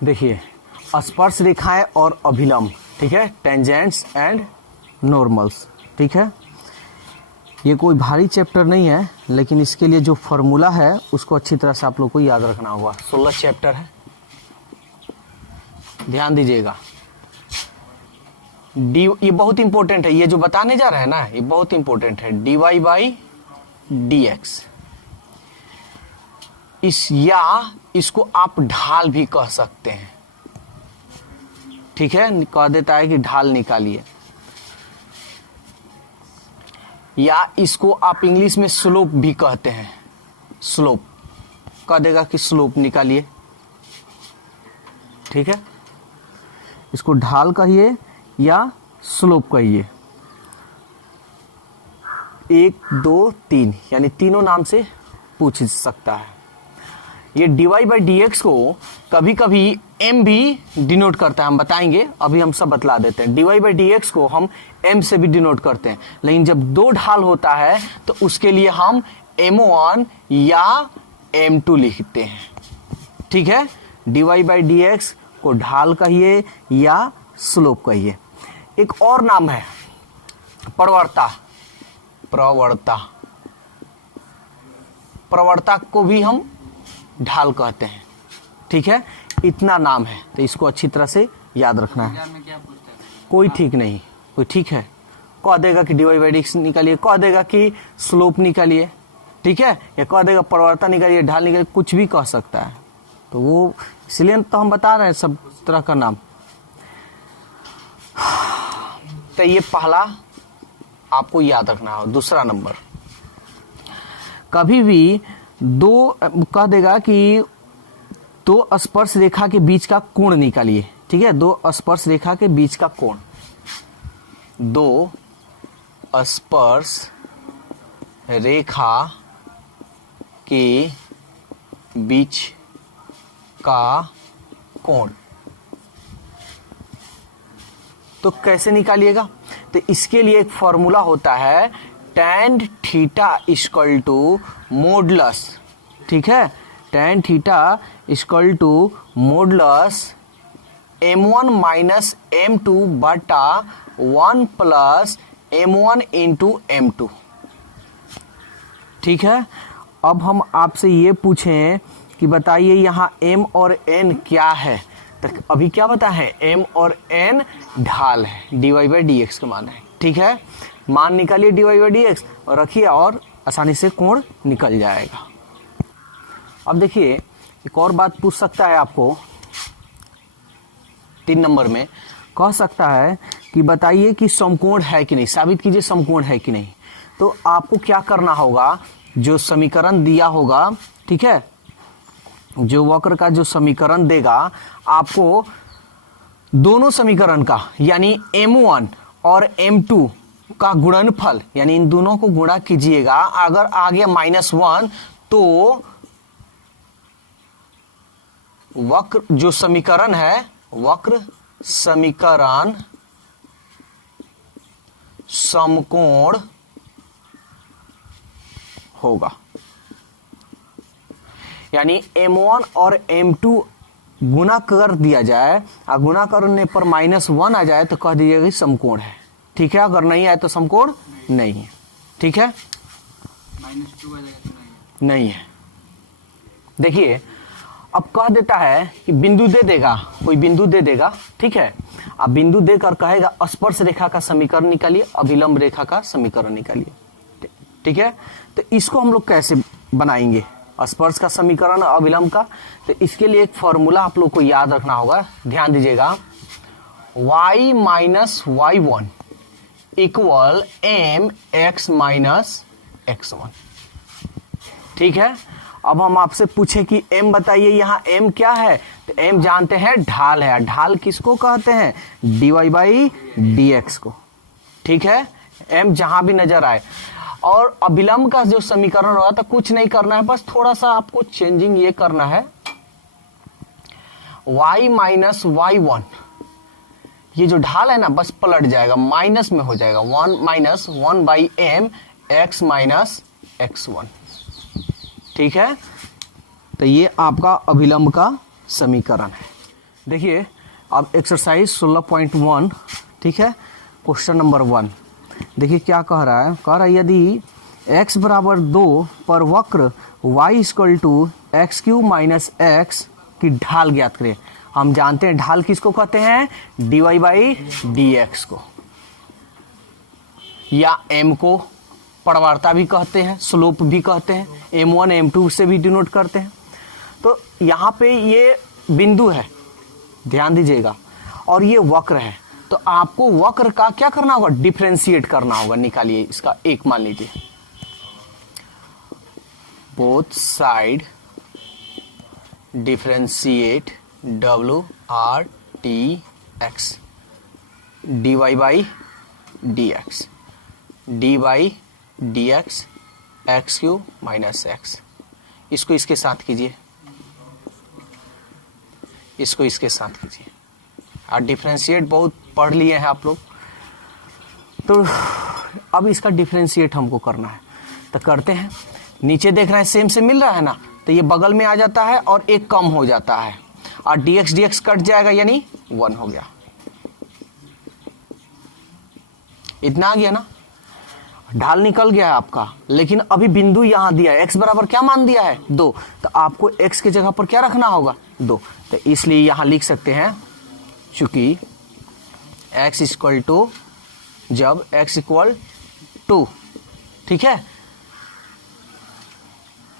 देखिए स्पर्श रेखाएं और अभिलंब, ठीक है, टेंजेंट्स एंड नॉर्मल्स, ठीक है। ये कोई भारी चैप्टर नहीं है, लेकिन इसके लिए जो फॉर्मूला है उसको अच्छी तरह से आप लोग को याद रखना होगा। 16 चैप्टर है, ध्यान दीजिएगा। डी, ये बहुत इंपॉर्टेंट है, ये जो बताने जा रहे हैं ना ये बहुत इंपॉर्टेंट है। dy बाई डी एक्स, इसको आप ढाल भी कह सकते हैं, ठीक है। कह देता है कि ढाल निकालिए, या इसको आप इंग्लिश में स्लोप भी कहते हैं। स्लोप कह देगा कि स्लोप निकालिए, ठीक है। इसको ढाल कहिए या स्लोप कहिए। 1 2 3 यानी तीनों नाम से पूछ सकता है। ये dy बाई डी एक्स को कभी कभी m भी डिनोट करता है, हम बताएंगे, अभी हम सब बतला देते हैं। dy बाई डी एक्स को हम m से भी डिनोट करते हैं, लेकिन जब दो ढाल होता है तो उसके लिए हम m1 या m2 लिखते हैं, ठीक है। dy बाई डी एक्स को ढाल कहिए या स्लोप कहिए। एक और नाम है प्रवणता। प्रवणता को भी हम ढाल कहते हैं, ठीक है। इतना नाम है, तो इसको अच्छी तरह से याद रखना है। कोई ठीक नहीं, कोई ठीक है। कह देगा कि dy बाई डी एक्स निकालिए, कह देगा कि स्लोप निकालिए, ठीक है, या कह देगा प्रवणता निकालिए, ढाल निकालिए, कुछ भी कह सकता है। तो वो इसलिए तो हम बता रहे हैं सब तरह का नाम। तो ये पहला आपको याद रखना हो। दूसरा नंबर, कभी भी दो कह देगा कि दो स्पर्श रेखा के बीच का कोण निकालिए, ठीक है। दो स्पर्श रेखा के बीच का कोण, दो स्पर्श रेखा के बीच का कोण, तो कैसे निकालिएगा? तो इसके लिए एक फॉर्मूला होता है tan theta equal to modulus, ठीक है। tan theta equal to modulus m1 minus m2 बटा 1 प्लस m1 इंटू m2, ठीक है। अब हम आपसे ये पूछें कि बताइए यहाँ m और n क्या है, तो अभी क्या बता है, m और n ढाल है, dy बाई डी एक्स का मान है, ठीक है। मान निकालिए dy बाई डी एक्स और रखिए, और आसानी से कोण निकल जाएगा। अब देखिए एक और बात पूछ सकता है आपको 3 नंबर में, कह सकता है कि बताइए कि समकोण है कि नहीं, साबित कीजिए समकोण है कि नहीं। तो आपको क्या करना होगा, जो समीकरण दिया होगा, ठीक है, जो वक्र का जो समीकरण देगा आपको दोनों समीकरण का यानी m1 और m2 का गुणनफल, यानी इन दोनों को गुणा कीजिएगा। अगर आ गया -1 तो वक्र जो समीकरण है, वक्र समीकरण समकोण होगा। यानी m1 और m2 गुना कर दिया जाए, और गुना करने पर -1 आ जाए तो कह दीजिएगा कि समकोण है, ठीक है। अगर नहीं आए तो समकोण नहीं है, ठीक है। -2 आ जाएगा तो नहीं है। देखिए अब कह देता है कि बिंदु दे देगा, कोई बिंदु दे देगा, ठीक है। अब बिंदु देकर कहेगा स्पर्श रेखा का समीकरण निकालिए, अभिलंब रेखा का समीकरण निकालिए, ठीक है। तो इसको हम लोग कैसे बनाएंगे, स्पर्श का समीकरण और अभिलंब का? तो इसके लिए एक फॉर्मूला आप लोग को याद रखना होगा, ध्यान दीजिएगा। y minus y1 equal m x minus x1, ठीक है। अब हम आपसे पूछे कि m बताइए, यहाँ m क्या है? तो m जानते हैं ढाल है। ढाल किसको कहते हैं? dy बाई डी एक्स को, ठीक है। m जहां भी नजर आए। और अभिलंब का जो समीकरण होगा तो कुछ नहीं करना है, बस थोड़ा सा आपको चेंजिंग ये करना है, y माइनस y1, ये जो ढाल है ना बस पलट जाएगा, माइनस में हो जाएगा, 1 minus 1 by m x minus x1, ठीक है। तो ये आपका अभिलंब का समीकरण है। देखिए अब एक्सरसाइज 16.1, ठीक है, क्वेश्चन नंबर 1। देखिए क्या कह रहा है, यदि x बराबर 2 पर वक्र y equal to x cube minus x की ढाल ज्ञात करें। हम जानते हैं ढाल किसको कहते हैं, dy बाई डी एक्स को, या m को प्रवणता भी कहते हैं, स्लोप भी कहते हैं, m1 m2 से भी डिनोट करते हैं। तो यहाँ पे ये बिंदु है, ध्यान दीजिएगा, और ये वक्र है। तो आपको वक्र का क्या करना होगा, डिफरेंशिएट करना होगा। निकालिए इसका एक, मान लीजिए both side differentiate WRTX dy by D x, D by D x x cube minus x. इसको इसके साथ कीजिए, इसको इसके साथ कीजिए। और डिफरेंशिएट बहुत पढ़ लिए हैं आप लोग, तो अब इसका डिफरेंशिएट हमको करना है, तो करते हैं। नीचे देख रहे हैं सेम से मिल रहा है ना, तो ये बगल में आ जाता है और एक कम हो जाता है, और dx dx कट जाएगा, यानी 1 हो गया। इतना आ गया ना, ढाल निकल गया है आपका। लेकिन अभी बिंदु यहां दिया है, x बराबर क्या मान दिया है, 2, तो आपको x की जगह पर क्या रखना होगा, 2। तो इसलिए यहां लिख सकते हैं, चूंकि x इक्वल टू, जब x इक्वल 2, ठीक है,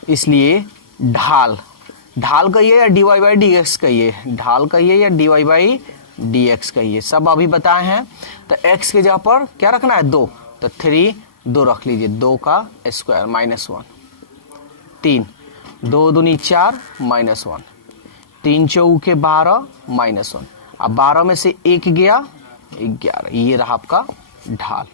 इसलिए ढाल कहिए या dy बाई डी एक्स कहिए, ढाल कहिए या dy बाई डी एक्स कहिए, सब अभी बताए हैं। तो x की जगह पर क्या रखना है, 2, तो 3, 2 रख लीजिए, 2 का स्क्वायर माइनस 1, 3, 2 दूनी 4 माइनस 1, 3 चौके 12 माइनस 1। अब 12 में से 1 गया 11, ये रहा आपका ढाल।